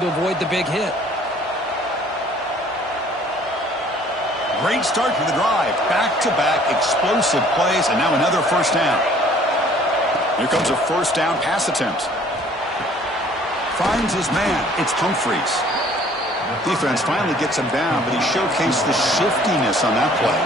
to avoid the big hit. Great start to the drive. Back-to-back explosive plays, and now another first down. Here comes a first down pass attempt. Finds his man. It's Humphreys. Defense finally gets him down, but he showcased the shiftiness on that play.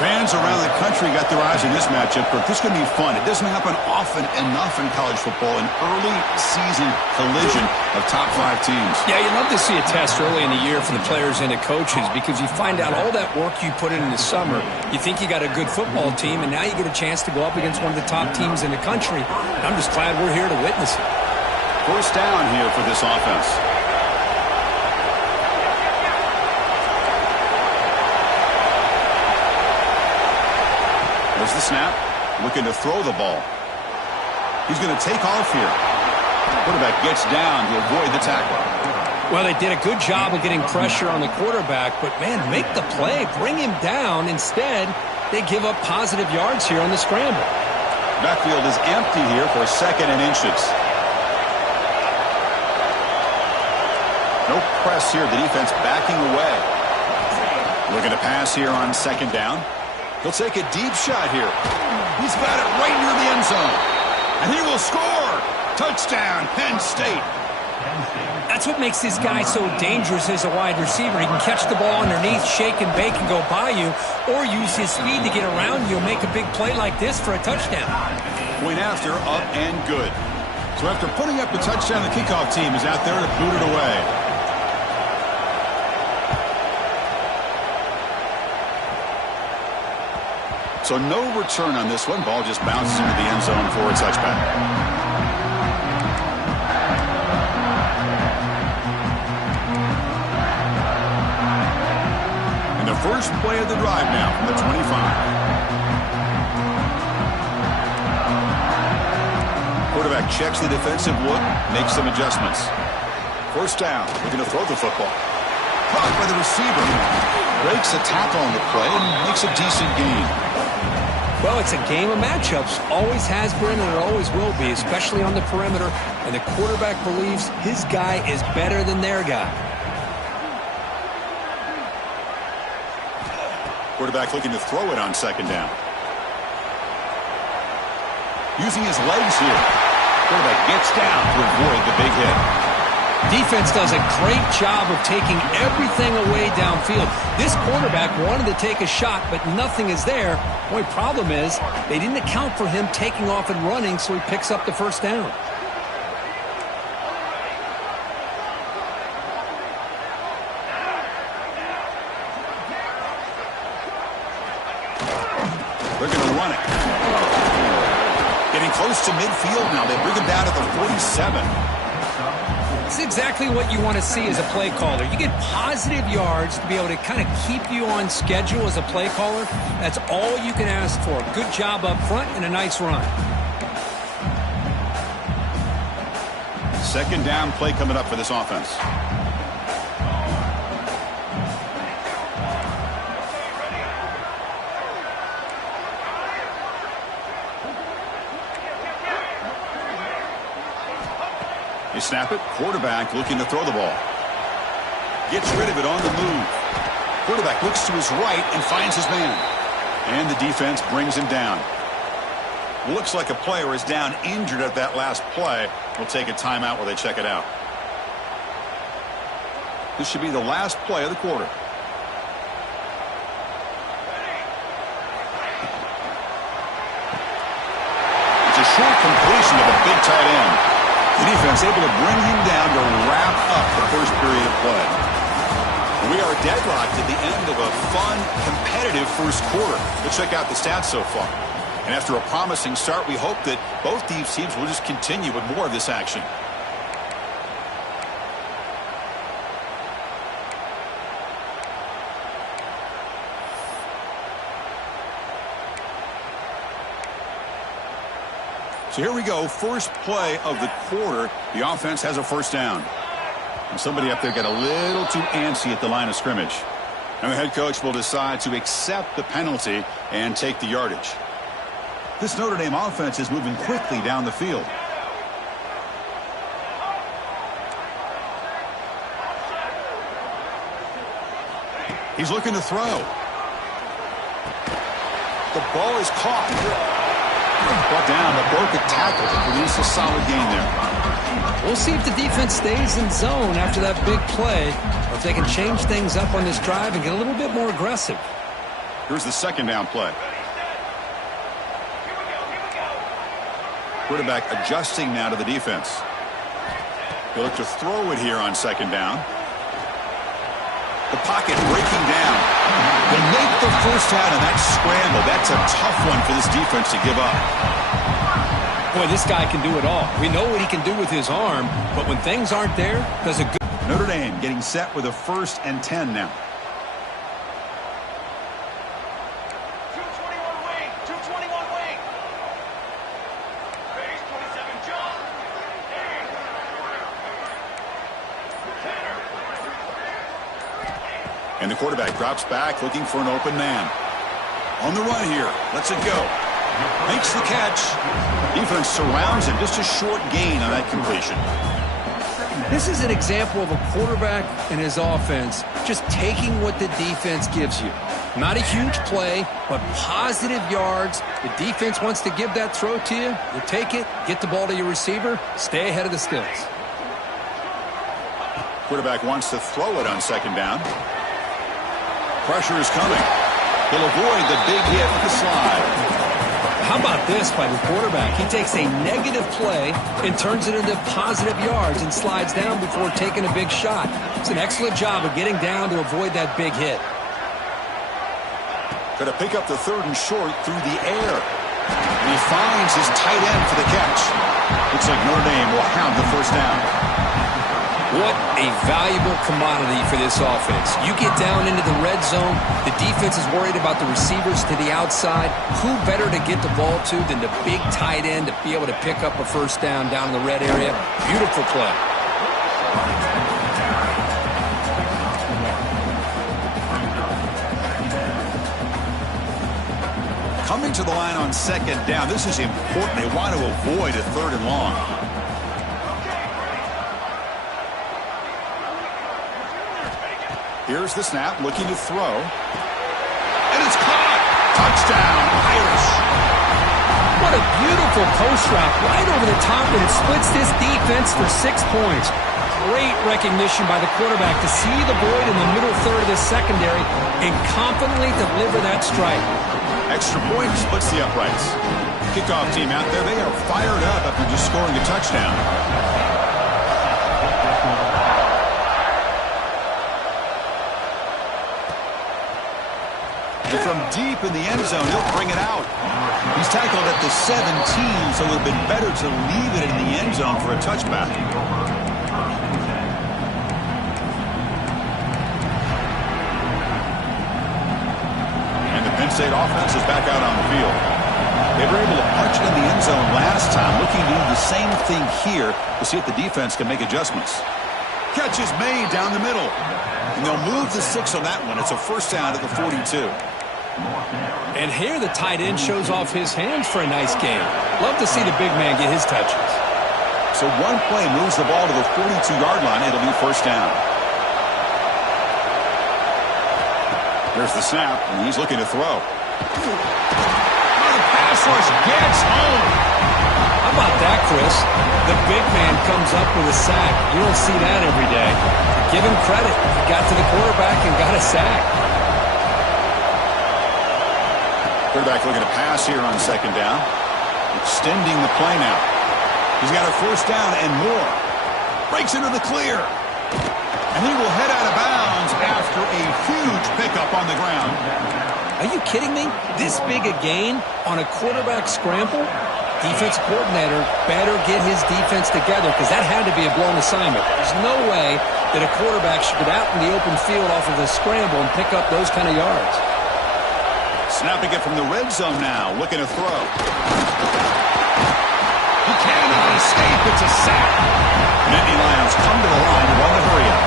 Fans around the country got their eyes on this matchup, but this is going to be fun. It doesn't happen often enough in college football, an early season collision of top 5 teams. Yeah, you love to see a test early in the year for the players and the coaches because you find out all that work you put in the summer. You think you got a good football team, and now you get a chance to go up against one of the top teams in the country. I'm just glad we're here to witness it. First down here for this offense. There's the snap. Looking to throw the ball. He's going to take off here. Quarterback gets down to avoid the tackle. Well, they did a good job of getting pressure on the quarterback, but, man, make the play. Bring him down. Instead, they give up positive yards here on the scramble. Backfield is empty here for 2nd and inches. No press here. The defense backing away. Looking to pass here on 2nd down. He'll take a deep shot here. He's got it right near the end zone. And he will score. Touchdown, Penn State. That's what makes this guy so dangerous as a wide receiver. He can catch the ball underneath, shake and bake and go by you, or use his speed to get around you and make a big play like this for a touchdown. Point after, up and good. So after putting up the touchdown, the kickoff team is out there to boot it away. So no return on this one. Ball just bounces into the end zone for a touchback. And the first play of the drive now from the 25. Quarterback checks the defensive look, makes some adjustments. First down. We're going to throw the football. Caught by the receiver. Breaks a tackle on the play and makes a decent gain. Well, it's a game of matchups. Always has been and it always will be, especially on the perimeter. And the quarterback believes his guy is better than their guy. Quarterback looking to throw it on 2nd down. Using his legs here. Quarterback gets down to avoid the big hit. Defense does a great job of taking everything away downfield. This quarterback wanted to take a shot, but nothing is there. The only problem is they didn't account for him taking off and running, so he picks up the first down. They're going to run it. Getting close to midfield now. They bring him down at the 47. It's exactly what you want to see as a play caller. You get positive yards to be able to kind of keep you on schedule as a play caller. That's all you can ask for. Good job up front and a nice run. 2nd down play coming up for this offense. You snap it. Quarterback looking to throw the ball. Gets rid of it on the move. Quarterback looks to his right and finds his man. And the defense brings him down. Looks like a player is down injured at that last play. We'll take a timeout while they check it out. This should be the last play of the quarter. It's a short completion of a big tight end. The defense able to bring him down to wrap up the first period of play. We are deadlocked at the end of a fun, competitive first quarter. Let's check out the stats so far. And after a promising start, we hope that both these teams will just continue with more of this action. So here we go, first play of the quarter. The offense has a first down. And somebody up there got a little too antsy at the line of scrimmage. And the head coach will decide to accept the penalty and take the yardage. This Notre Dame offense is moving quickly down the field. He's looking to throw. The ball is caught. Brought down, but broke a tackle to produce a solid gain there. We'll see if the defense stays in zone after that big play, or if they can change things up on this drive and get a little bit more aggressive. Here's the second down play. Quarterback adjusting now to the defense. He'll look to throw it here on second down. The pocket breaking down. They'll make the first down, and that scramble, that's a tough one for this defense to give up. Boy, this guy can do it all. We know what he can do with his arm, but when things aren't there, does a good... Notre Dame getting set with a 1st and 10 now. And the quarterback drops back, looking for an open man. On the run here. Lets it go. Makes the catch. Defense surrounds him. Just a short gain on that completion. This is an example of a quarterback and his offense just taking what the defense gives you. Not a huge play, but positive yards. The defense wants to give that throw to you. You take it, get the ball to your receiver, stay ahead of the stills. Quarterback wants to throw it on second down. Pressure is coming. He'll avoid the big hit with the slide. How about this by the quarterback? He takes a negative play and turns it into positive yards and slides down before taking a big shot. It's an excellent job of getting down to avoid that big hit. Going to pick up the 3rd and short through the air. And he finds his tight end for the catch. Looks like Notre Dame will have the first down. What a valuable commodity for this offense. You get down into the red zone, the defense is worried about the receivers to the outside. Who better to get the ball to than the big tight end to be able to pick up a first down in the red area? Beautiful play. Coming to the line on second down. This is important. They want to avoid a 3rd and long. Here's the snap, looking to throw. And it's caught! Touchdown, Irish! What a beautiful post route right over the top, and it splits this defense for 6 points. Great recognition by the quarterback to see the void in the middle third of this secondary and confidently deliver that strike. Extra point splits the uprights. Kickoff team out there, they are fired up after just scoring a touchdown. From deep in the end zone, he'll bring it out. He's tackled at the 17, so it would have been better to leave it in the end zone for a touchback. And the Penn State offense is back out on the field. They were able to punch it in the end zone last time, looking to do the same thing here to see if the defense can make adjustments. Catch is made down the middle. And they'll move the 6 on that one. It's a first down at the 42. And here the tight end shows off his hands for a nice game. Love to see the big man get his touches. So one play moves the ball to the 42-yard line. It'll be first down. There's the snap, and he's looking to throw. The pass rush gets home. How about that, Chris? The big man comes up with a sack. You don't see that every day. Give him credit. He got to the quarterback and got a sack. Quarterback looking to pass here on second down. Extending the play now. He's got a first down and more. Breaks into the clear. And he will head out of bounds after a huge pickup on the ground. Are you kidding me? This big a gain on a quarterback scramble? Defense coordinator better get his defense together because that had to be a blown assignment. There's no way that a quarterback should get out in the open field off of a scramble and pick up those kind of yards. Snapping it from the red zone now, looking to throw. He cannot escape. It's a sack. Nittany Lions come to the line and want to hurry up.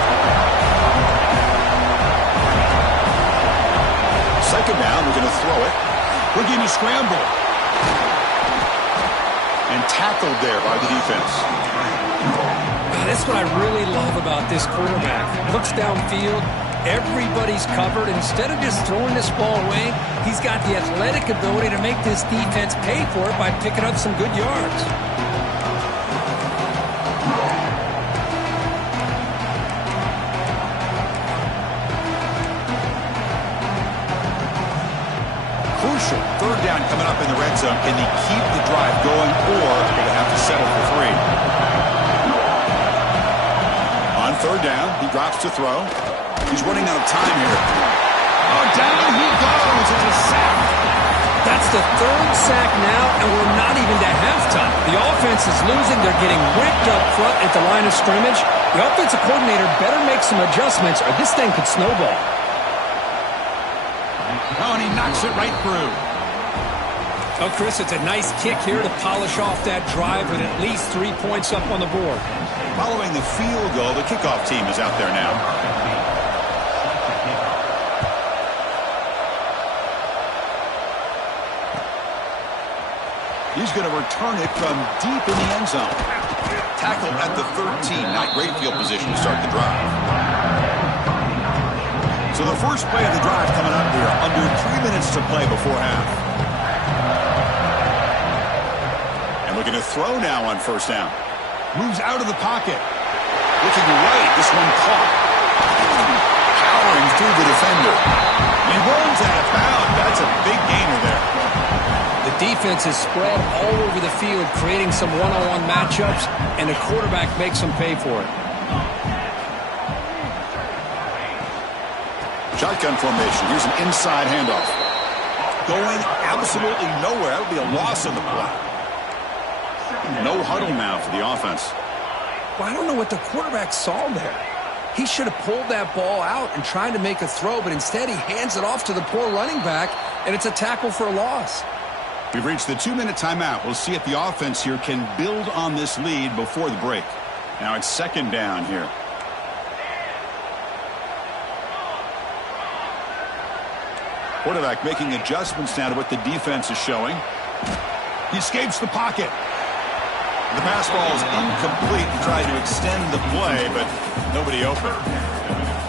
Second down, we're going to throw it. Looking to scramble. And tackled there by the defense. That's what I really love about this quarterback. Looks downfield, Everybody's covered. Instead of just throwing this ball away, he's got the athletic ability to make this defense pay for it by picking up some good yards. Crucial. Third down coming up in the red zone. Can they keep the drive going, or are they going to have to settle for 3? On third down, he drops to throw. He's running out of time here. Oh, down he goes. It's a sack. That's the 3rd sack now, and we're not even to halftime. The offense is losing. They're getting ripped up front at the line of scrimmage. The offensive coordinator better make some adjustments, or this thing could snowball. Oh, and he knocks it right through. Oh, Chris, it's a nice kick here to polish off that drive with at least 3 points up on the board. Following the field goal, the kickoff team is out there now. He's going to return it from deep in the end zone. Tackle at the 13. Not great field position to start the drive. So the first play of the drive coming up here. Under 3 minutes to play before half. And looking to throw now on first down. Moves out of the pocket. Looking right. This one caught. Powering through the defender. He rolls out of bounds. That's a big gainer there. The defense is spread all over the field, creating some one-on-one matchups, and the quarterback makes them pay for it. Shotgun formation. Here's an inside handoff. Going absolutely nowhere. That would be a loss on the play. No huddle now for the offense. Well, I don't know what the quarterback saw there. He should have pulled that ball out and tried to make a throw, but instead he hands it off to the poor running back, and it's a tackle for a loss. We've reached the 2-minute timeout. We'll see if the offense here can build on this lead before the break. Now it's second down here. Quarterback making adjustments now to what the defense is showing. He escapes the pocket. The pass ball is incomplete. He tried to extend the play, but nobody open.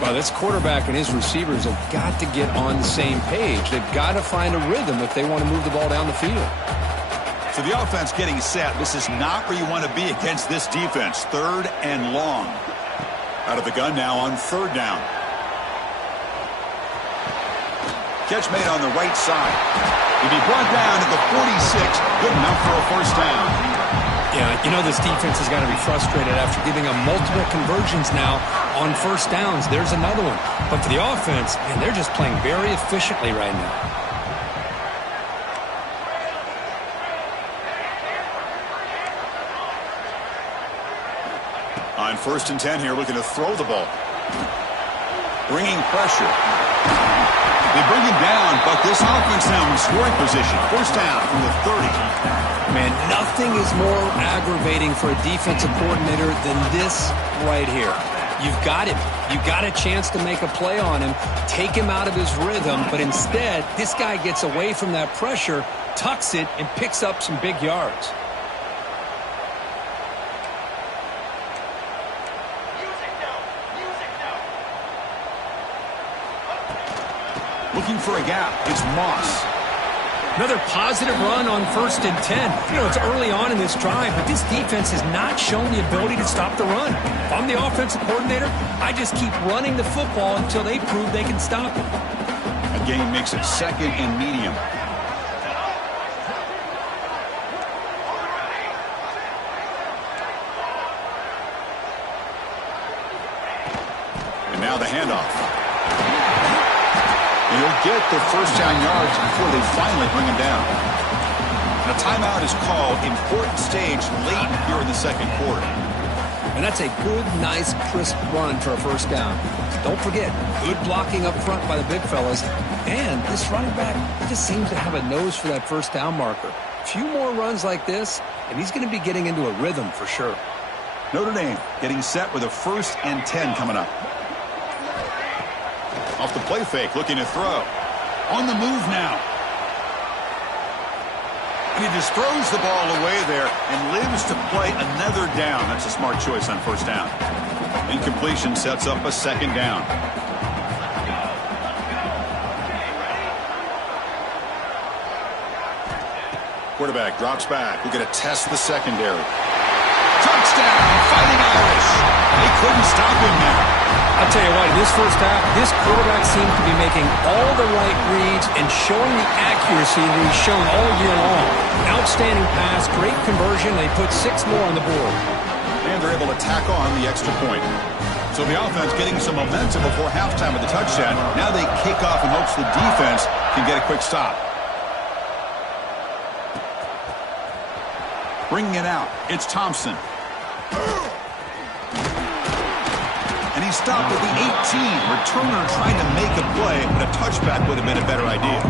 Well, this quarterback and his receivers have got to get on the same page. They've got to find a rhythm if they want to move the ball down the field. So the offense getting set. This is not where you want to be against this defense. 3rd and long. Out of the gun now on 3rd down. Catch made on the right side. He'll be brought down at the 46. Good enough for a first down. Yeah, you know this defense has got to be frustrated after giving them multiple conversions now on first downs. There's another one. But for the offense, man, they're just playing very efficiently right now. On 1st and 10 here, looking to throw the ball. Bringing pressure. They bring him down, but this offense now in scoring position. First down from the 30. Man, nothing is more aggravating for a defensive coordinator than this right here. You've got him. You got a chance to make a play on him, take him out of his rhythm, but instead, this guy gets away from that pressure, tucks it, and picks up some big yards. Looking for a gap. It's Moss. Another positive run on 1st and 10. You know, it's early on in this drive, but this defense has not shown the ability to stop the run. If I'm the offensive coordinator, I just keep running the football until they prove they can stop it. That gain makes it 2nd and medium. And now the handoff. And he'll get the first down yards before they finally bring him down. And a timeout is called. Important stage late here in the 2nd quarter. And that's a good, nice, crisp run for a first down. Don't forget, good blocking up front by the big fellas. And this running back, he just seems to have a nose for that first down marker. A few more runs like this, and he's going to be getting into a rhythm for sure. Notre Dame getting set with a 1st and 10 coming up. Off the play fake, looking to throw. On the move now. And he just throws the ball away there and lives to play another down. That's a smart choice on first down. Incompletion sets up a 2nd down. quarterback drops back. We're going to test the secondary. Touchdown, Fighting Irish. They couldn't stop him now. I'll tell you what, in this first half, this quarterback seems to be making all the right reads and showing the accuracy that he's shown all year long. Outstanding pass, great conversion. They put 6 more on the board. And they're able to tack on the extra point. So the offense getting some momentum before halftime with the touchdown. Now they kick off in hopes the defense can get a quick stop. Bringing it out, it's Thompson. And he stopped at the 18. Returner trying to make a play, but a touchback would have been a better idea.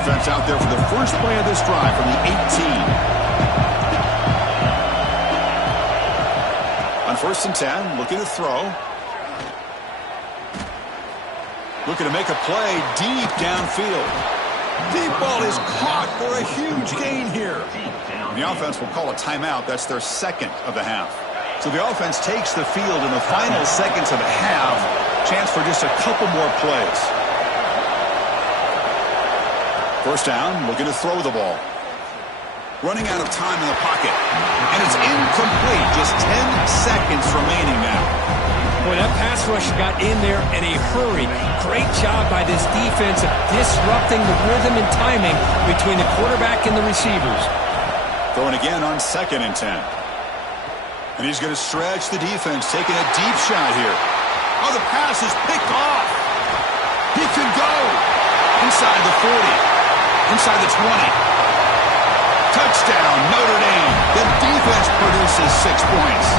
Offense out there for the first play of this drive from the 18. On 1st and 10, looking to throw. Looking to make a play deep downfield. Deep ball is caught for a huge gain here. The offense will call a timeout. That's their second of the half. So the offense takes the field in the final seconds of the half. Chance for just a couple more plays. First down, looking to throw the ball. Running out of time in the pocket. And it's incomplete. Just 10 seconds remaining now. Boy, that pass rush got in there in a hurry. Great job by this defense of disrupting the rhythm and timing between the quarterback and the receivers. Throwing again on 2nd and 10. And he's going to stretch the defense, taking a deep shot here. Oh, the pass is picked off. He can go. Inside the 40. Inside the 20. Touchdown, Notre Dame. The defense produces 6 points.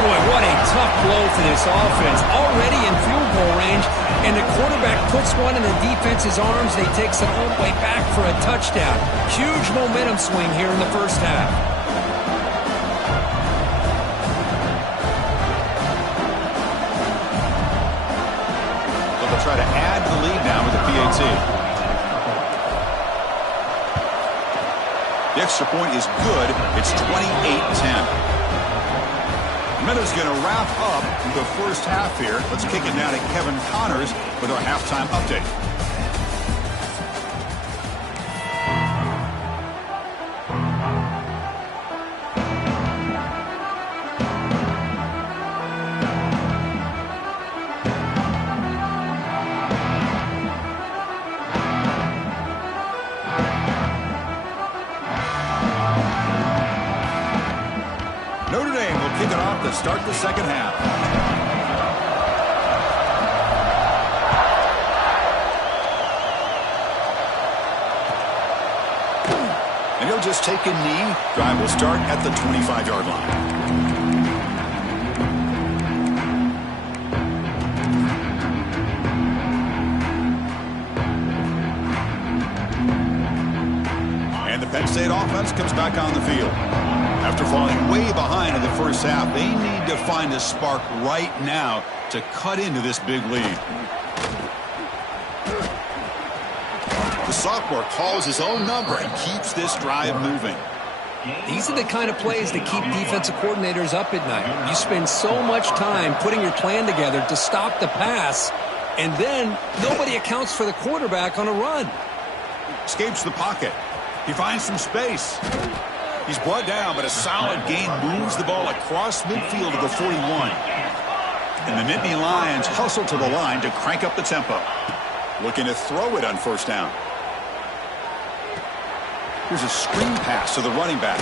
Boy, what a tough blow for this offense. Already in field goal range, and the quarterback puts one in the defense's arms. They takes it all the way back for a touchdown. Huge momentum swing here in the first half. So they'll try to add to the lead now with the PAT. The extra point is good. It's 28-10. Minute's going to wrap up the first half here. Let's kick it down to Kevin Connors with our halftime update. Notre Dame will kick it off to start the second half. And he'll just take a knee. Drive will start at the 25-yard line. And the Penn State offense comes back on the field. After falling way behind in the first half, they need to find a spark right now to cut into this big lead. The sophomore calls his own number and keeps this drive moving. These are the kind of plays that keep defensive coordinators up at night. You spend so much time putting your plan together to stop the pass, and then nobody accounts for the quarterback on a run. Escapes the pocket. He finds some space. He's brought down, but a solid gain moves the ball across midfield to the 41. And the Nittany Lions hustle to the line to crank up the tempo. Looking to throw it on first down. Here's a screen pass to the running back.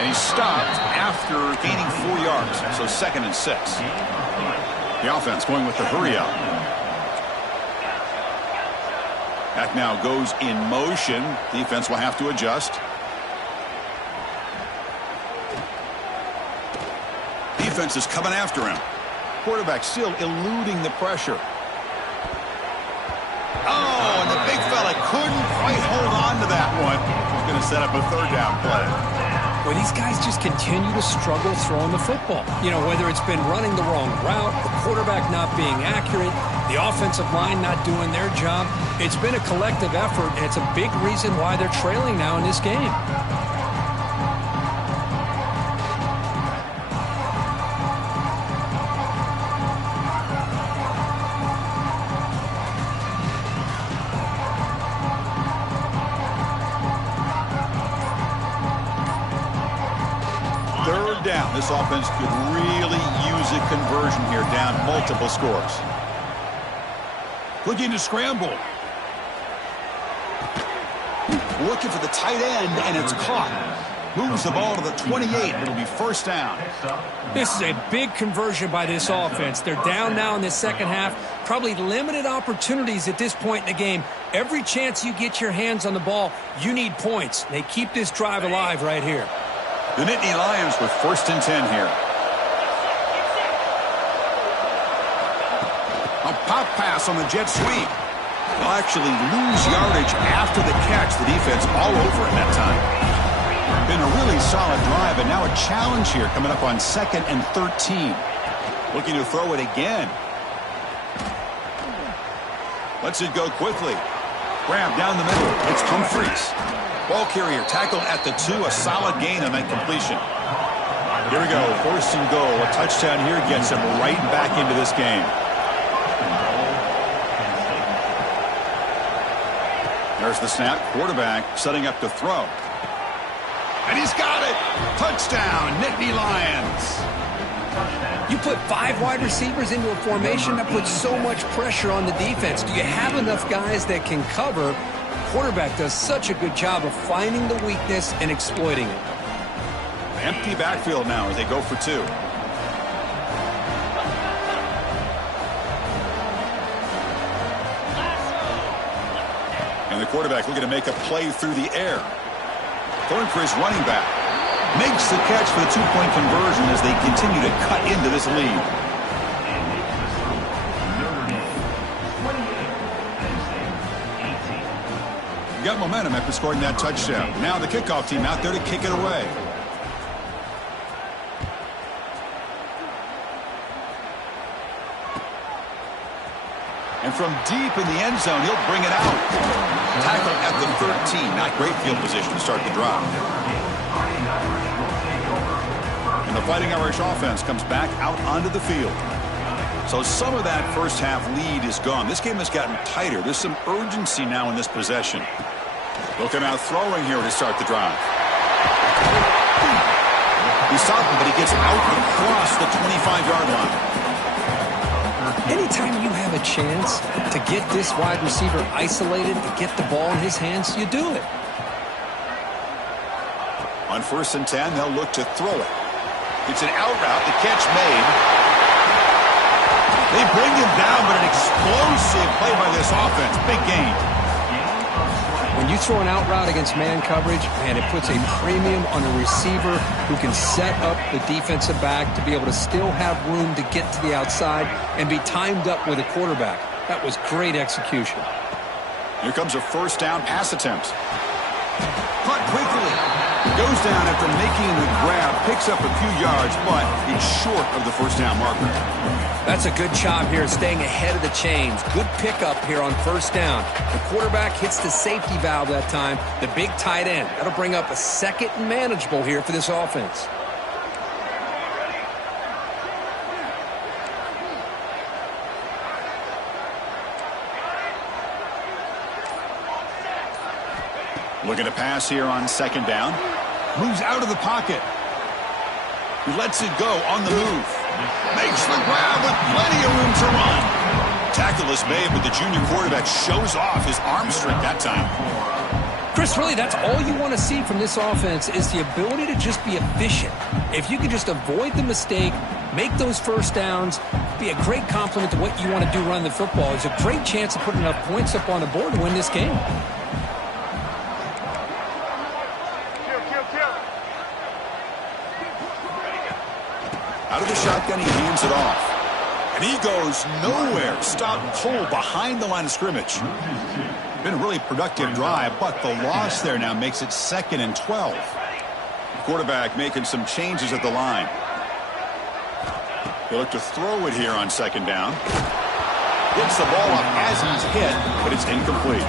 And he's stopped after gaining 4 yards, so 2nd and 6. The offense going with the hurry up. Back now goes in motion. Defense will have to adjust. Defense is coming after him. Quarterback still eluding the pressure. Oh, and the big fella couldn't quite hold on to that one. He's going to set up a 3rd down play. Well, these guys just continue to struggle throwing the football. You know, whether it's been running the wrong route, the quarterback not being accurate, the offensive line not doing their job. It's been a collective effort, and it's a big reason why they're trailing now in this game. This offense could really use a conversion here, down multiple scores. Looking to scramble. Looking for the tight end, and it's caught. Moves the ball to the 28. It'll be first down. This is a big conversion by this offense. They're down now in the second half. Probably limited opportunities at this point in the game. Every chance you get your hands on the ball, you need points. They keep this drive alive right here. The Nittany Lions with first and 10 here. A pop pass on the jet sweep. They'll actually lose yardage after the catch. The defense all over it that time. Been a really solid drive, and now a challenge here coming up on 2nd and 13. Looking to throw it again. Lets it go quickly. Grab down the middle. It's Humphries. Ball carrier tackled at the 2. A solid gain on that completion. Here we go. First and goal. A touchdown here gets him right back into this game. There's the snap. Quarterback setting up to throw. And he's got it. Touchdown, Nittany Lions. You put 5 wide receivers into a formation, that puts so much pressure on the defense. Do you have enough guys that can cover? Quarterback does such a good job of finding the weakness and exploiting it. Empty backfield now as they go for 2. And the quarterback looking to make a play through the air. Throwing for his running back. Makes the catch for the 2-point conversion as they continue to cut into this lead. Got momentum after scoring that touchdown. Now the kickoff team out there to kick it away. And from deep in the end zone, he'll bring it out. Tackle at the 13. Not great field position to start the drive. And the Fighting Irish offense comes back out onto the field. So some of that first half lead is gone. This game has gotten tighter. There's some urgency now in this possession. Looking out throwing here to start the drive. He's stopping, but he gets out across the 25-yard line. Anytime you have a chance to get this wide receiver isolated, to get the ball in his hands, you do it. On 1st and 10, they'll look to throw it. It's an out route. The catch made. They bring him down, but an explosive play by this offense. Big gain. When you throw an out route against man coverage, man, it puts a premium on a receiver who can set up the defensive back to be able to still have room to get to the outside and be timed up with a quarterback. That was great execution. Here comes a first down pass attempt. Caught quickly. Goes down after making the grab, picks up a few yards, but it's short of the first down marker. That's a good job here, staying ahead of the chains. Good pickup here on first down. The quarterback hits the safety valve that time, the big tight end. That'll bring up a 2nd and manageable here for this offense. Looking to pass here on 2nd down. Moves out of the pocket. He lets it go on the move. Makes the grab with plenty of room to run. Tackle is made, but the junior quarterback shows off his arm strength that time. Chris, really, that's all you want to see from this offense is the ability to just be efficient. If you can just avoid the mistake, make those first downs, be a great complement to what you want to do running the football. There's a great chance of putting enough points up on the board to win this game. Out of the shotgun, he hands it off. And he goes nowhere. Stop pull behind the line of scrimmage. Been a really productive drive, but the loss there now makes it 2nd and 12. The quarterback making some changes at the line. He'll look to throw it here on 2nd down. Gets the ball up as he's hit, but it's incomplete.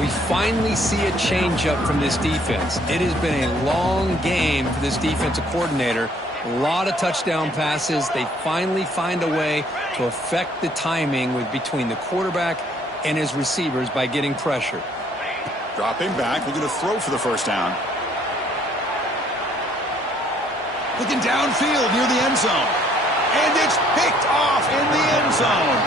We finally see a changeup from this defense. It has been a long game for this defensive coordinator. A lot of touchdown passes. They finally find a way to affect the timing between the quarterback and his receivers by getting pressure. Dropping back, looking to throw for the first down. Looking downfield near the end zone. And it's picked off in the end zone.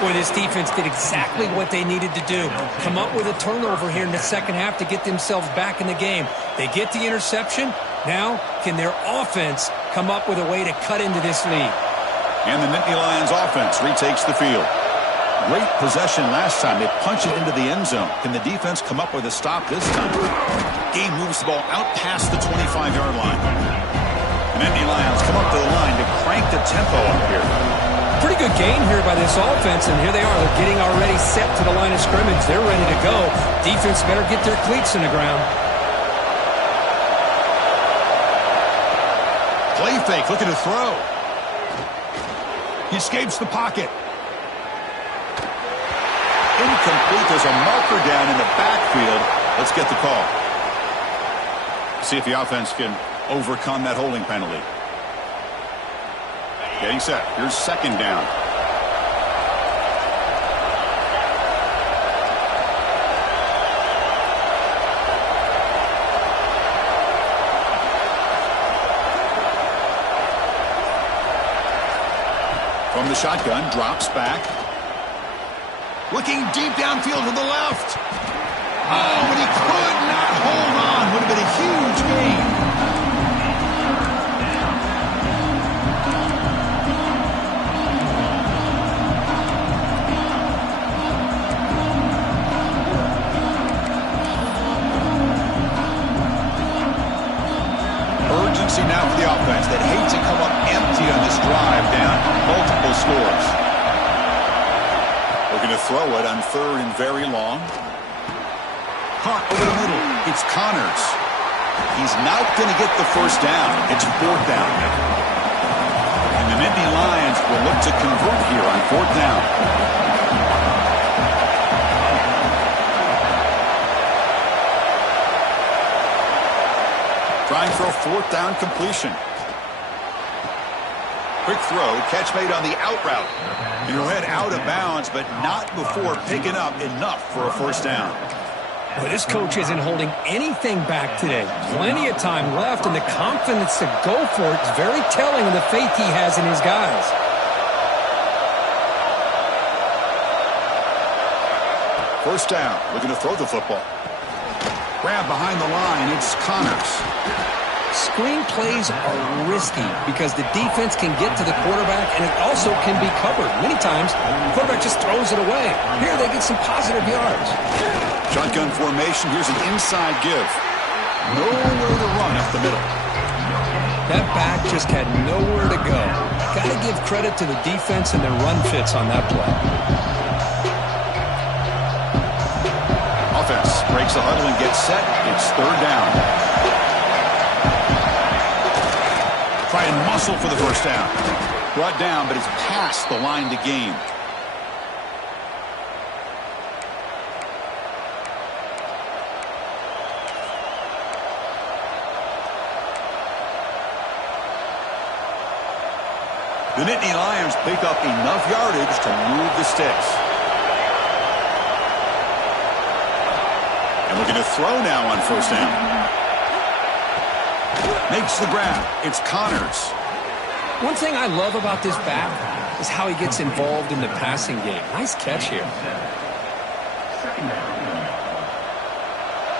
Boy, this defense did exactly what they needed to do. Come up with a turnover here in the second half to get themselves back in the game. They get the interception. Now, can their offense come up with a way to cut into this lead? And the Nittany Lions offense retakes the field. Great possession last time. They punch it into the end zone. Can the defense come up with a stop this time? Game moves the ball out past the 25-yard line. The Nittany Lions come up to the line to crank the tempo up here. Pretty good gain here by this offense, and here they are. They're getting already set to the line of scrimmage. They're ready to go. Defense better get their cleats in the ground. Play fake, looking to throw. He escapes the pocket. Incomplete. There's a marker down in the backfield. Let's get the call. See if the offense can overcome that holding penalty. Getting set. Here's second down. From the shotgun, drops back. Looking deep downfield to the left. Oh, but he could not hold on. Would have been a huge gain. Urgency now for the offense that hates to come up empty on this drive, down multiple scores. We're going to throw it on third and very long. Caught over the middle. It's Connors. He's not going to get the first down. It's fourth down. And the Nittany Lions will look to convert here on fourth down. Trying for a fourth down completion. Quick throw, catch made on the out route. And he'll head out of bounds, but not before picking up enough for a first down. Well, this coach isn't holding anything back today. Plenty of time left, and the confidence to go for it is very telling of the faith he has in his guys. First down, looking to throw the football. Grab behind the line, it's Connors. Screen plays are risky because the defense can get to the quarterback, and it also can be covered. Many times, the quarterback just throws it away. Here, they get some positive yards. Shotgun formation, here's an inside give. Nowhere to run up the middle. That back just had nowhere to go. Got to give credit to the defense and their run fits on that play. Offense breaks the huddle and gets set. It's third down. Try and muscle for the first down. Brought down, but it's past the line to gain. The Nittany Lions pick up enough yardage to move the sticks. And we're going to throw now on first down. Makes the grab. It's Connors. One thing I love about this back is how he gets involved in the passing game. Nice catch here.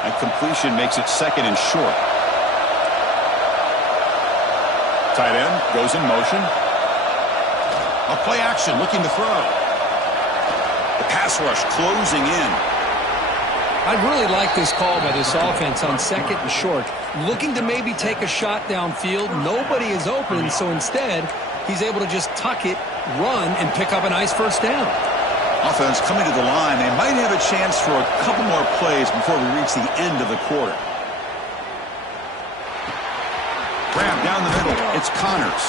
And completion makes it second and short. Tight end goes in motion. A play action, looking to throw. The pass rush closing in. I really like this call by this offense on second and short. Looking to maybe take a shot downfield. Nobody is open, so instead, he's able to just tuck it, run, and pick up a nice first down. Offense coming to the line. They might have a chance for a couple more plays before we reach the end of the quarter. Grab down the middle. It's Connors.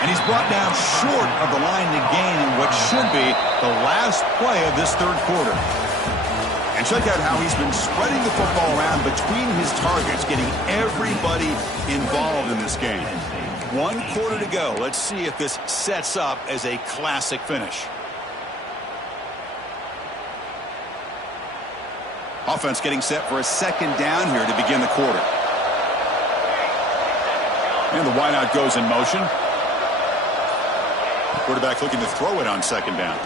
And he's brought down short of the line to gain in what should be the last play of this third quarter. And check out how he's been spreading the football around between his targets, getting everybody involved in this game. 1 quarter to go. Let's see if this sets up as a classic finish. Offense getting set for a second down here to begin the quarter. And the wideout goes in motion. Quarterback looking to throw it on second down.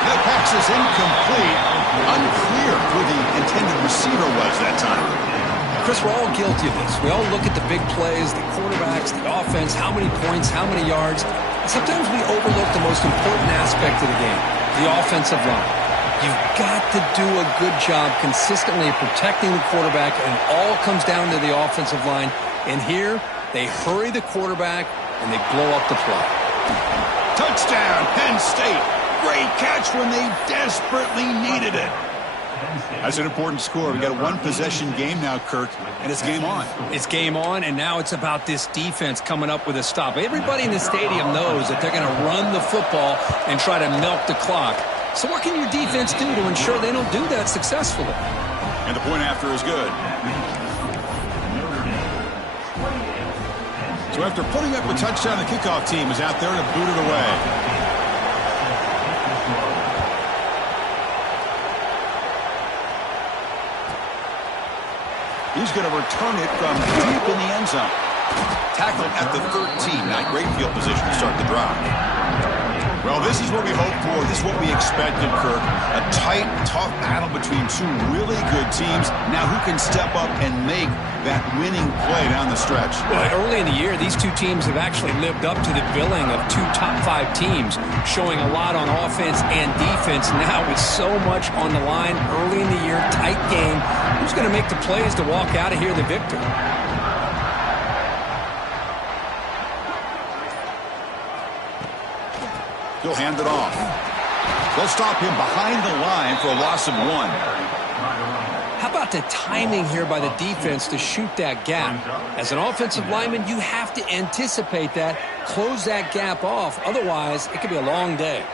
The pass is incomplete. Unclear who the intended receiver was that time. Chris, we're all guilty of this. We all look at the big plays, the quarterbacks, the offense, how many points, how many yards. And sometimes we overlook the most important aspect of the game, the offensive line. You've got to do a good job consistently protecting the quarterback, and it all comes down to the offensive line. And here, they hurry the quarterback, and they blow up the play. Touchdown, Penn State. Great catch when they desperately needed it. That's an important score. We've got a one-possession game now, Kirk, and it's game on. It's game on, and now it's about this defense coming up with a stop. Everybody in the stadium knows that they're going to run the football and try to milk the clock. So what can your defense do to ensure they don't do that successfully? And the point after is good. So after putting up a touchdown, the kickoff team is out there to boot it away. He's going to return it from deep in the end zone. Tackled at the 13. Not great field position to start the drive. Well, this is what we hoped for. This is what we expected, Kirk. A tight, tough battle between two really good teams. Now who can step up and make that winning play down the stretch? Well, early in the year, these two teams have actually lived up to the billing of two top-5 teams, showing a lot on offense and defense. Now with so much on the line early in the year, tight game, who's going to make the plays to walk out of here the victor? He'll hand it off. They'll stop him behind the line for a loss of 1. How about the timing here by the defense to shoot that gap? As an offensive lineman, you have to anticipate that, close that gap off. Otherwise, it could be a long day.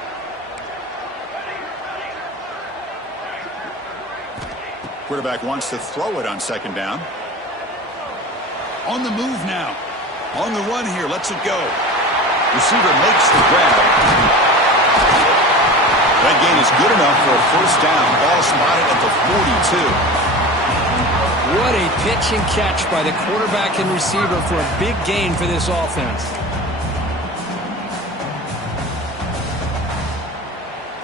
Quarterback wants to throw it on second down. On the move now. On the run here. Lets it go. Receiver makes the grab. That gain is good enough for a first down. Ball spotted at the 42. What a pitch and catch by the quarterback and receiver for a big gain for this offense.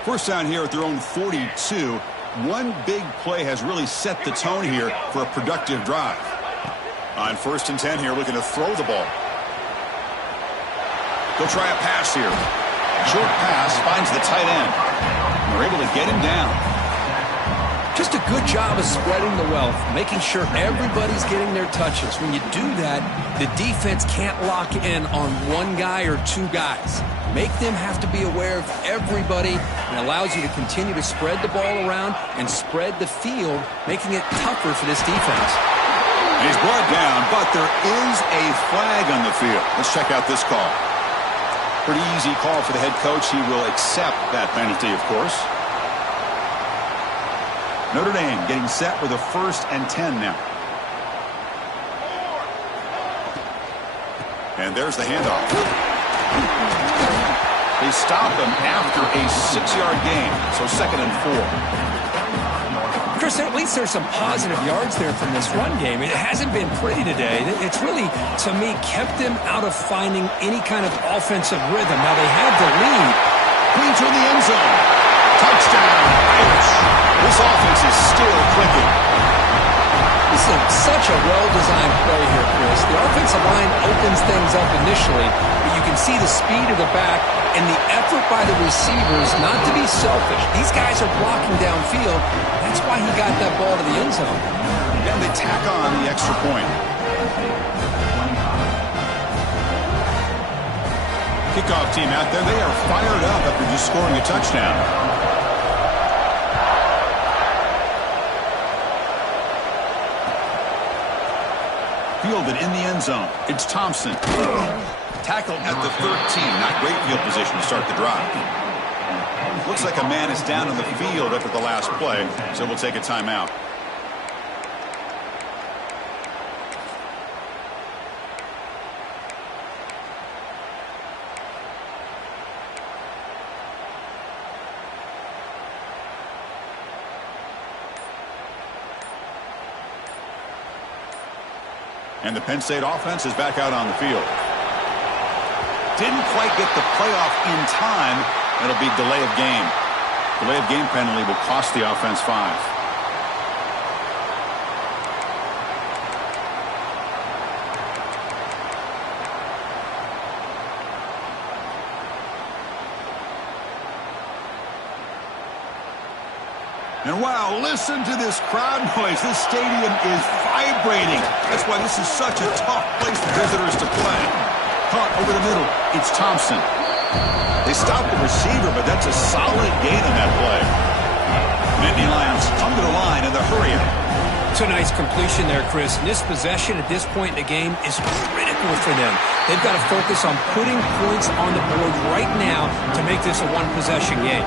First down here at their own 42. One big play has really set the tone here for a productive drive. On 1st and 10 here, looking to throw the ball. They'll try a pass here. Short pass finds the tight end. They're able to get him down. Just a good job of spreading the wealth, making sure everybody's getting their touches. When you do that, the defense can't lock in on one guy or two guys. Make them have to be aware of everybody, and allows you to continue to spread the ball around and spread the field, making it tougher for this defense. And he's brought down, but there is a flag on the field. Let's check out this call. Pretty easy call for the head coach. He will accept that penalty, of course. Notre Dame getting set with a 1st and 10 now. And there's the handoff. They stop him after a 6-yard gain, so 2nd and 4. Chris, at least there's some positive yards there from this run game. It hasn't been pretty today. It's really, to me, kept them out of finding any kind of offensive rhythm. Now, they had the lead. Clean to the end zone. Touchdown, Irish. This offense is still clicking. This is such a well-designed play here, Chris. The offensive line opens things up initially, but you can see the speed of the back and the effort by the receivers not to be selfish. These guys are blocking downfield. That's why he got that ball to the end zone. And they tack on the extra point. Kickoff team out there. They are fired up after just scoring a touchdown. Fielded in the end zone. It's Thompson. Tackled at the 13. Not great field position to start the drive. Looks like a man is down on the field after the last play, so we'll take a timeout. And the Penn State offense is back out on the field. Didn't quite get the playoff in time. It'll be delay of game. Delay of game penalty will cost the offense 5. And wow, listen to this crowd noise. This stadium is vibrating. That's why this is such a tough place for visitors to play. Caught over the middle. It's Thompson. They stopped the receiver, but that's a solid gain on that play. Nittany Lions come to the line in the hurry up. It's a nice completion there, Chris. And this possession at this point in the game is critical for them. They've got to focus on putting points on the board right now to make this a one-possession game.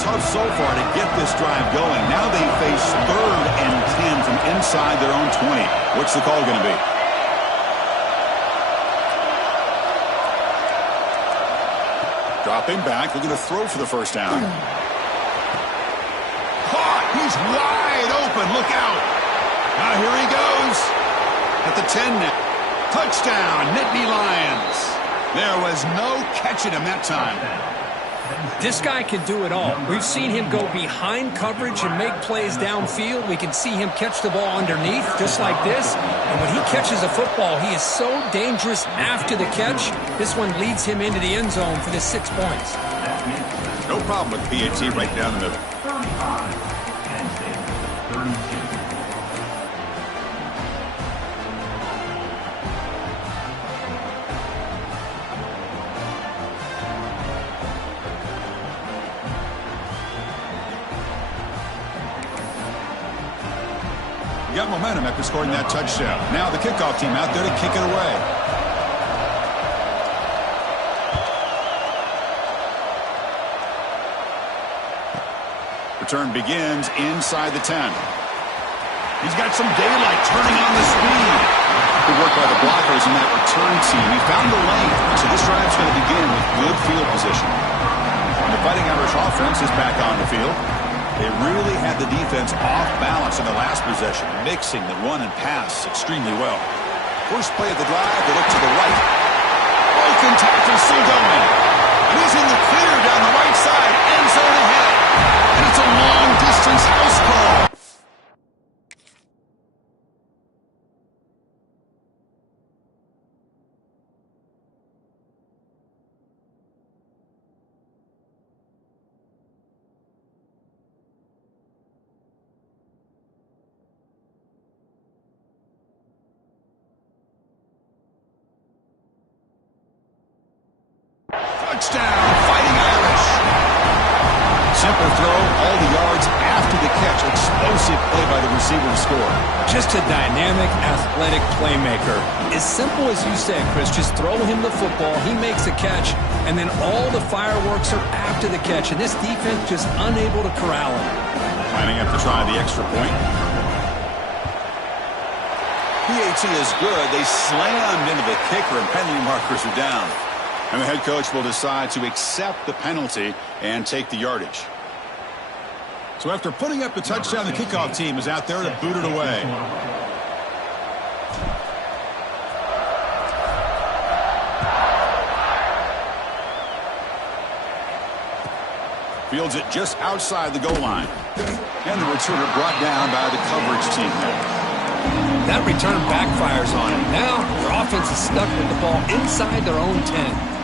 Tough so far to get this drive going. Now they face 3rd and 10 from inside their own 20. What's the call going to be? Dropping back, looking to throw for the first down. Caught! He's wide open. Look out! Now here he goes. At the 10 now. Touchdown, Nittany Lions. There was no catching him that time. This guy can do it all. We've seen him go behind coverage and make plays downfield. We can see him catch the ball underneath, just like this. And when he catches a football, he is so dangerous after the catch. This one leads him into the end zone for the 6 points. No problem with PAT right down the middle. Got momentum after scoring that touchdown. Now the kickoff team out there to kick it away. Return begins inside the 10. He's got some daylight turning on the speed. Good work by the blockers in that return team. He found the lane. So this drive's going to begin with good field position. And the Fighting Irish offense is back on the field. They really had the defense off balance in the last possession, mixing the run and pass extremely well. First play of the drive, they look to the right. Broken tackle, still going. And he's in the clear down the right side, end zone ahead. And it's a long-distance house call. Touchdown, Fighting Irish. Simple throw, all the yards after the catch. Explosive play by the receiver to score. Just a dynamic, athletic playmaker. As simple as you said, Chris, just throw him the football, he makes a catch, and then all the fireworks are after the catch, and this defense just unable to corral him. Lining up to try the extra point. PAT is good. They slammed into the kicker, and penalty markers are down. And the head coach will decide to accept the penalty and take the yardage. So after putting up the touchdown, the kickoff team is out there to boot it away. Fields it just outside the goal line. And the returner brought down by the coverage team there. That return backfires on him. Now their offense is stuck with the ball inside their own 10.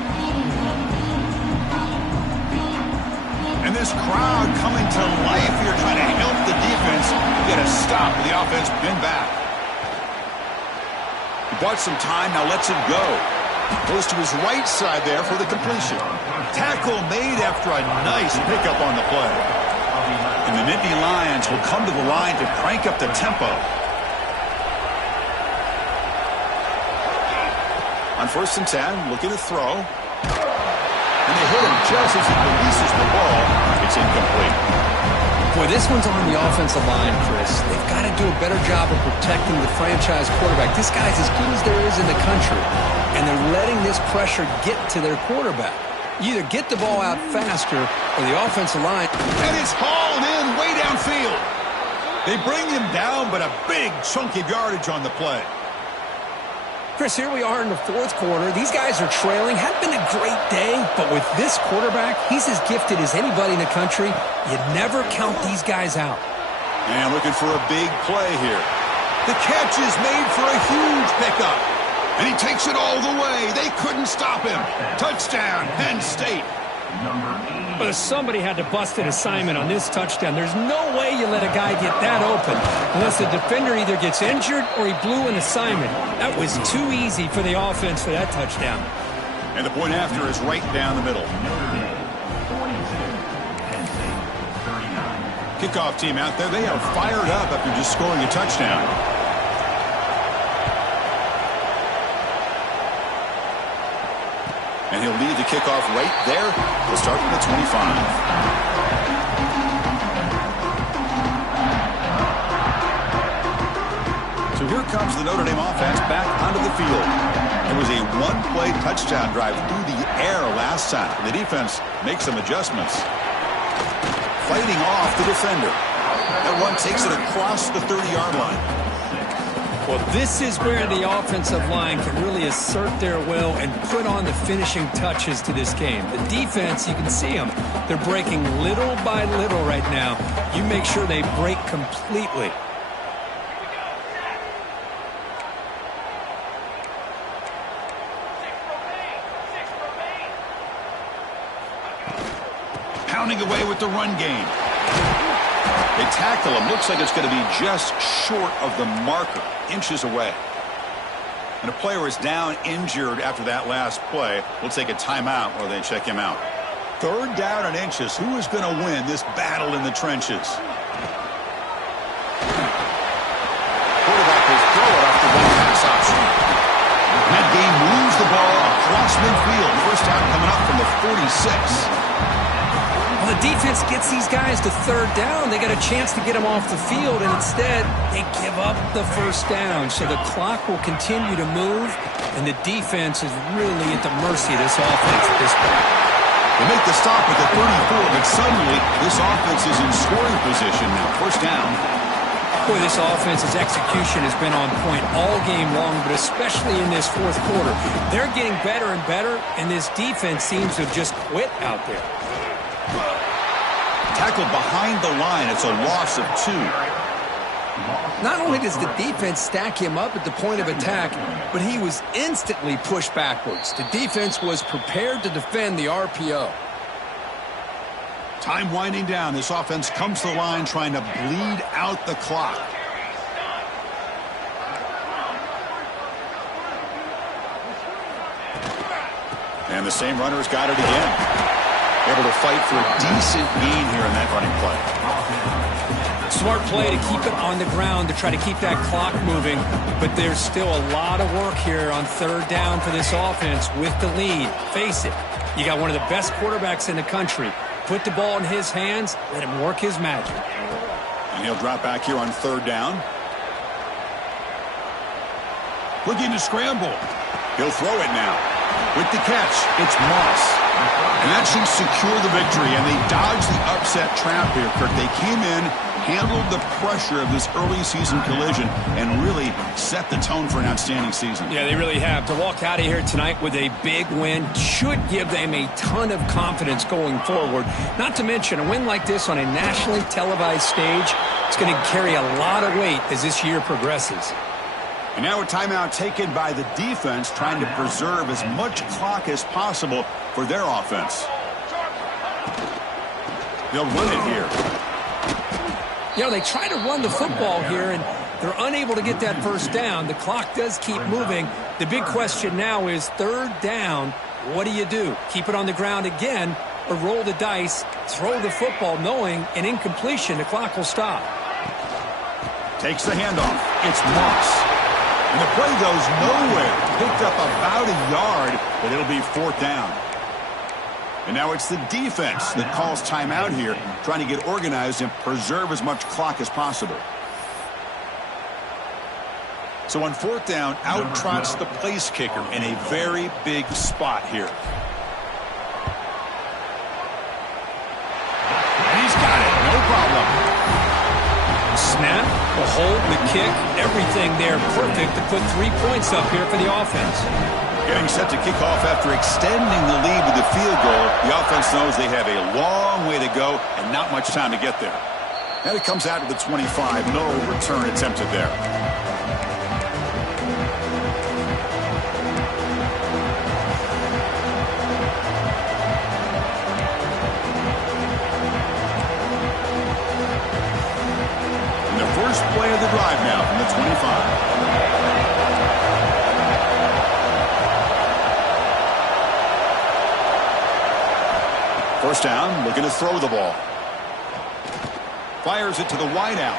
And this crowd coming to life here, trying to help the defense get a stop with the offense pinned back. He bought some time, now lets it go. Goes to his right side there for the completion. Tackle made after a nice pickup on the play. And the Nittany Lions will come to the line to crank up the tempo. On 1st and 10, looking to throw. And they hit him just as he releases the ball. It's incomplete. Boy, this one's on the offensive line, Chris. They've got to do a better job of protecting the franchise quarterback. This guy's as good as there is in the country, and they're letting this pressure get to their quarterback. You either get the ball out faster or the offensive line. And it's hauled in way downfield. They bring him down, but a big chunk of yardage on the play. Chris, here we are in the fourth quarter. These guys are trailing. Hadn't been a great day, but with this quarterback, he's as gifted as anybody in the country. You never count these guys out. And looking for a big play here. The catch is made for a huge pickup. And he takes it all the way. They couldn't stop him. Touchdown, Penn State. But somebody had to bust an assignment on this touchdown. There's no way you let a guy get that open unless the defender either gets injured or he blew an assignment. That was too easy for the offense for that touchdown. And the point after is right down the middle. Kickoff team out there. They are fired up after just scoring a touchdown. And he'll lead the kickoff right there. He'll start from the 25. So here comes the Notre Dame offense back onto the field. It was a one-play touchdown drive through the air last time. The defense makes some adjustments. Fighting off the defender. That one takes it across the 30-yard line. Well, this is where the offensive line can really assert their will and put on the finishing touches to this game. The defense, you can see them. They're breaking little by little right now. You make sure they break completely. Pounding away with the run game. They tackle him. Looks like it's going to be just short of the marker. Inches away. And a player is down injured after that last play. We'll take a timeout while they check him out. Third down and inches. Who is going to win this battle in the trenches? Quarterback will throw it off the one pass option. And that game moves the ball across midfield. First down coming up from the 46. Well, the defense gets these guys to third down. They got a chance to get them off the field, and instead they give up the first down. So the clock will continue to move, and the defense is really at the mercy of this offense at this point. They make the stop at the 34, but suddenly this offense is in scoring position now. First down. Boy, this offense's execution has been on point all game long, but especially in this fourth quarter. They're getting better and better, and this defense seems to have just quit out there. Tackled behind the line. It's a loss of 2. Not only does the defense stack him up at the point of attack, but he was instantly pushed backwards. The defense was prepared to defend the RPO. Time winding down. This offense comes to the line trying to bleed out the clock. And the same runner's got it again. Able to fight for a decent gain here in that running play. Smart play to keep it on the ground to try to keep that clock moving, but there's still a lot of work here on third down for this offense with the lead. Face it, you got one of the best quarterbacks in the country. Put the ball in his hands, let him work his magic. And he'll drop back here on third down. Looking to scramble. He'll throw it now. With the catch, it's Moss. And that should secure the victory, and they dodged the upset trap here, Kirk. They came in, handled the pressure of this early season collision, and really set the tone for an outstanding season. Yeah, they really have. To walk out of here tonight with a big win should give them a ton of confidence going forward. Not to mention, a win like this on a nationally televised stage, it's going to carry a lot of weight as this year progresses. And now a timeout taken by the defense, trying to preserve as much clock as possible for their offense. They'll run it here. You know, they try to run the football here, and they're unable to get that first down. The clock does keep moving. The big question now is third down. What do you do? Keep it on the ground again, or roll the dice, throw the football, knowing an incompletion, the clock will stop. Takes the handoff. It's Moss. And the play goes nowhere. Picked up about a yard, but it'll be fourth down. And now it's the defense that calls timeout here, trying to get organized and preserve as much clock as possible. So on fourth down, out trots the place kicker in a very big spot here. And he's got it, no problem. Snap, the hold, the kick, everything there perfect to put 3 points up here for the offense. Getting set to kick off after extending the lead with a field goal. The offense knows they have a long way to go and not much time to get there. And it comes out to the 25. No return attempted there. And the first play of the drive now from the 25. First down, looking to throw the ball. Fires it to the wideout.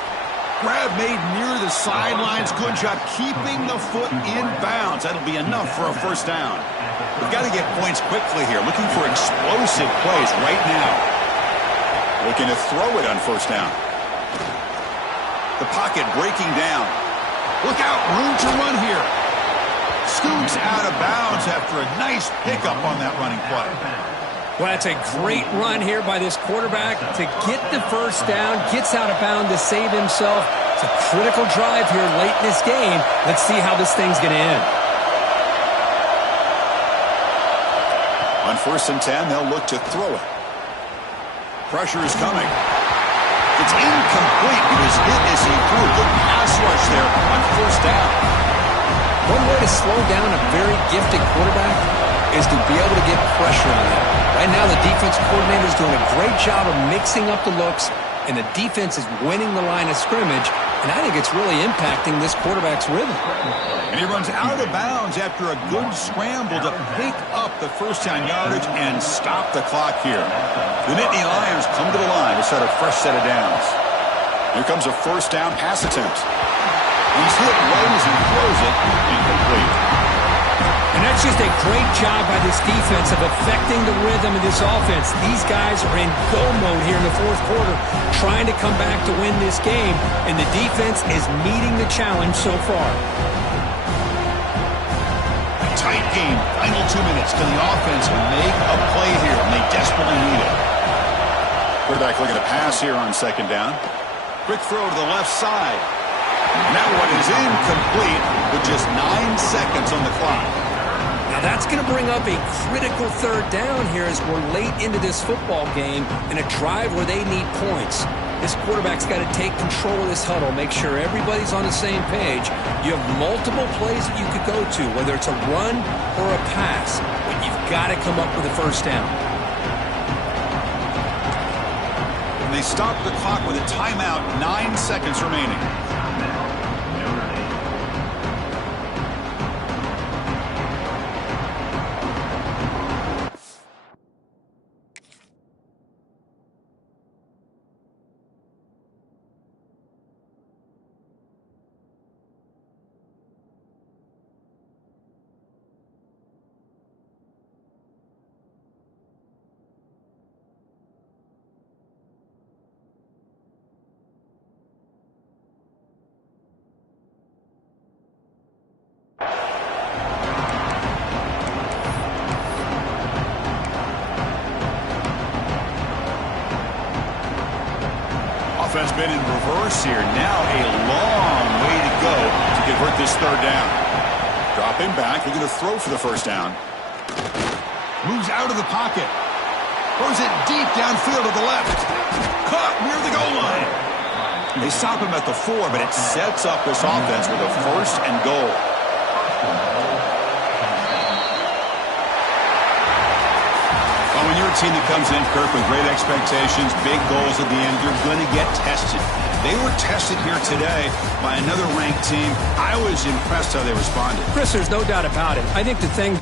Grab made near the sidelines. Good job keeping the foot in bounds. That'll be enough for a first down. We've got to get points quickly here. Looking for explosive plays right now. Looking to throw it on first down. The pocket breaking down. Look out, room to run here. Scoots out of bounds after a nice pickup on that running play. Well, that's a great run here by this quarterback to get the first down, gets out of bounds to save himself. It's a critical drive here late in this game. Let's see how this thing's going to end. On 1st and 10, they'll look to throw it. Pressure is coming. It's incomplete. He was hit as he threw. Good pass rush there on 1st down. One way to slow down a very gifted quarterback is to be able to get pressure on him. Right now, the defense coordinator is doing a great job of mixing up the looks, and the defense is winning the line of scrimmage, and I think it's really impacting this quarterback's rhythm. And he runs out of bounds after a good scramble to pick up the first down yardage and stop the clock here. The Nittany Lions come to the line to set a fresh set of downs. Here comes a first down pass attempt. He's hit right as he throws it, incomplete. And that's just a great job by this defense of affecting the rhythm of this offense. These guys are in go mode here in the 4th quarter, trying to come back to win this game, and the defense is meeting the challenge so far. A tight game, final 2 minutes. Can the offense make a play here? And they desperately need it. Quarterback looking to pass here on 2nd down. Quick throw to the left side. And that one is incomplete with just 9 seconds on the clock. Now that's going to bring up a critical 3rd down here as we're late into this football game in a drive where they need points. This quarterback's got to take control of this huddle, make sure everybody's on the same page. You have multiple plays that you could go to, whether it's a run or a pass, but you've got to come up with a first down. And they stop the clock with a timeout, 9 seconds remaining. Offense been in reverse here. Now a long way to go to convert this 3rd down. Dropping back, looking to throw for the first down. Moves out of the pocket. Throws it deep downfield to the left. Caught near the goal line. They stop him at the 4, but it sets up this offense with a 1st and goal. When you're a team that comes in, Kirk, with great expectations, big goals at the end, you're going to get tested. They were tested here today by another ranked team. I was impressed how they responded. Chris, there's no doubt about it. I think the thing